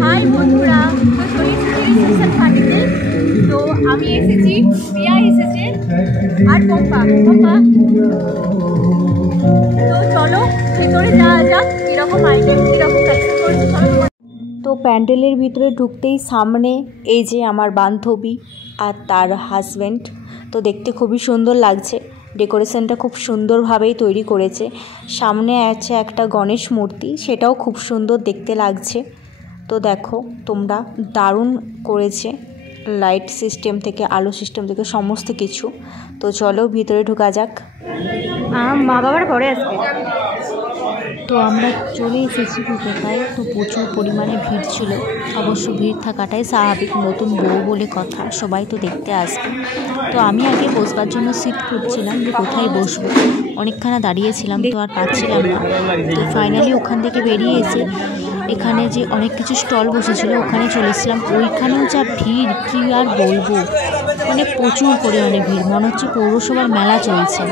High বন্ধুরা, তো চলে এসেছি রিসেপশন পার্টিতে। তো আমি এসেছি, প্রিয়া এসেছে আর পম্পা। তো চলো ভেতরে যাওয়া যাক, কীরকম আইটেম কীরকম কালেকশন করেছে চলো। তো প্যান্ডেলের ভিতরে ঢুকতেই সামনে এই যে আমার বান্ধবী আর তার হাজব্যান্ড। তো দেখতে খুবই সুন্দর লাগছে, ডেকোরেশনটা খুব সুন্দরভাবেই তৈরি করেছে। সামনে আছে একটা গণেশ মূর্তি, সেটাও খুব সুন্দর দেখতে লাগছে। তো দেখো তোমরা, দারুণ করেছে, লাইট সিস্টেম থেকে আলো সিস্টেম থেকে সমস্ত কিছু। তো চলো ভিতরে ঢোকা যাক। মা বাবার পরে আসবে। তো আমরা চলে এসেছি ভিতরটায়। তো প্রচুর পরিমাণে ভিড় ছিল, অবশ্য ভিড় থাকাটাই স্বাভাবিক, নতুন বউ বলে কথা, সবাই তো দেখতে আসবে। তো আমি আগে বসবার জন্য সিট খুঁজছিলাম যে কোথায় বসবো, অনেকখানা দাঁড়িয়েছিলাম তো আর পাচ্ছিলাম না। তো ফাইনালি ওখান থেকে বেরিয়ে এসে এখানে যে অনেক কিছু স্টল বসেছিল ওখানে চলে এসেছিলাম। ওইখানেও যা ভিড় কী আর বলবো, মানে প্রচুর পরিমাণে ভিড়, মনে হচ্ছে পৌরসভার মেলা চলছে।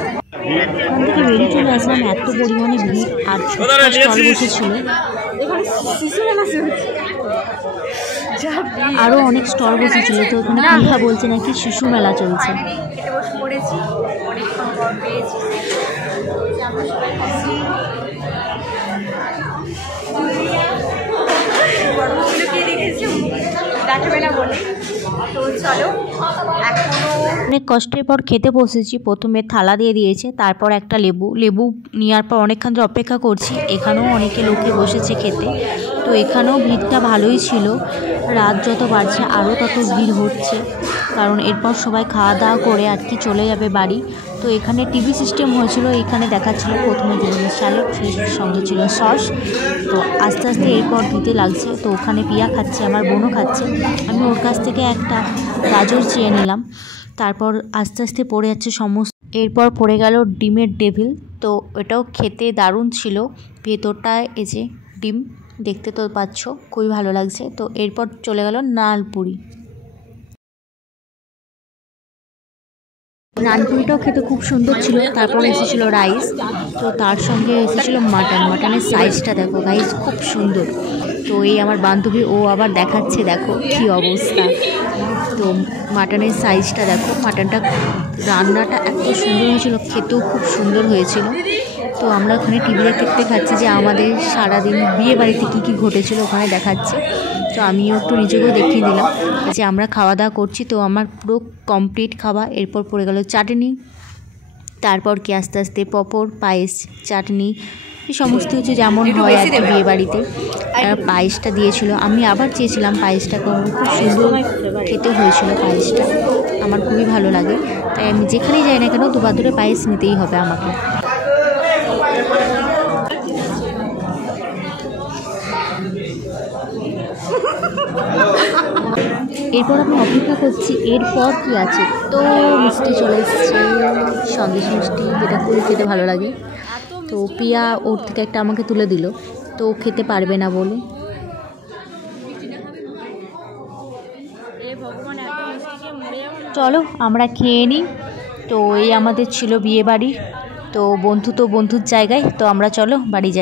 ওখান থেকে বেরিয়ে চলে আসলাম, এত পরিমাণে ভিড়। আর স্টল বসেছিল, আরও অনেক স্টল বসেছিল। তো ওখানে প্রিয়া বলছে নাকি শিশু মেলা চলছে। অনেক কষ্টের পর খেতে বসেছি। প্রথমে থালা দিয়ে দিয়েছে, তারপর একটা লেবু নেওয়ার পর অনেকক্ষণ ধরে অপেক্ষা করছি। এখানেও অনেকে লোকে বসেছে খেতে। তো এখানেও ভিড়টা ভালোই ছিল, রাত যত বাড়ছে আরও তত ভিড় হচ্ছে, কারণ এরপর সবাই খাওয়া দাওয়া করে আর কি চলে যাবে বাড়ি। তো এখানে টিভি সিস্টেম হয়েছিল, এখানে দেখাচ্ছিল প্রথমে স্যালাড, সঙ্গে ছিল সস। তো আস্তে আস্তে এরপর দিতে লাগছে। তো ওখানে পিয়া খাচ্ছে, আমার বোনও খাচ্ছে। আমি ওর কাছ থেকে একটা গাজর চেয়ে নিলাম। তারপর আস্তে আস্তে পড়ে যাচ্ছে সমস্ত। এরপর পড়ে গেল ডিমের ডেভিল। তো এটাও খেতে দারুণ ছিল, ভেতরটায় এই যে ডিম দেখতে তো পাচ্ছ, খুবই ভালো লাগছে। তো এরপর চলে গেল নানপুরি। নানপুরিটাও খেতে খুব সুন্দর ছিল। তারপরে এসেছিলো রাইস, তো তার সঙ্গে এসেছিলো মাটনের সাইজটা দেখো গাইস, খুব সুন্দর। তো এই আমার বান্ধবী, ও আবার দেখাচ্ছে, দেখো কি অবস্থা। তো মাটনের সাইজটা দেখো, মাটনটা রান্নাটা এত সুন্দর হয়েছিল, খেতেও খুব সুন্দর হয়েছিল। তো আমরা ওখানে টিভি দেখতে খাচ্ছি যে আমাদের সারাদিন বিয়ে বাড়িতে কী কী ঘটেছিল ওখানে দেখাচ্ছে। তো আমিও একটু নিজেকেও দেখিয়ে দিলাম যে আমরা খাওয়া দাওয়া করছি। তো আমার পুরো কমপ্লিট খাওয়া। এরপর পড়ে গেল চাটনি, তারপর কি আস্তে আস্তে পাঁপড়, পায়েস, চাটনি, এই সমস্ত কিছু যেমন হয় আর কি বিয়ে বাড়িতে। পায়েসটা দিয়েছিল, আমি আবার চেয়েছিলাম পায়েসটা, কারণ খুব সুন্দর খেতে হয়েছিল পায়েসটা, আমার খুবই ভালো লাগে। তাই আমি যেখানেই যাই না কেন দুবার ধরে পায়েস নিতেই হবে আমাকে। এরপর আমি অপেক্ষা করছি এরপর কি আছে। তো মিষ্টি চলে এসছে, সন্দেশ মিষ্টি, যেটা খুবই খেতে ভালো লাগে। তো প্রিয়া ওর থেকে একটা আমাকে তুলে দিল, তো খেতে পারবে না বলে। চলো আমরা খেয়ে নিই। তো এই আমাদের ছিল বিয়ে বাড়ি। তো বন্ধু তো বন্ধুর জায়গায়, তো আমরা চলো বাড়ি যাই।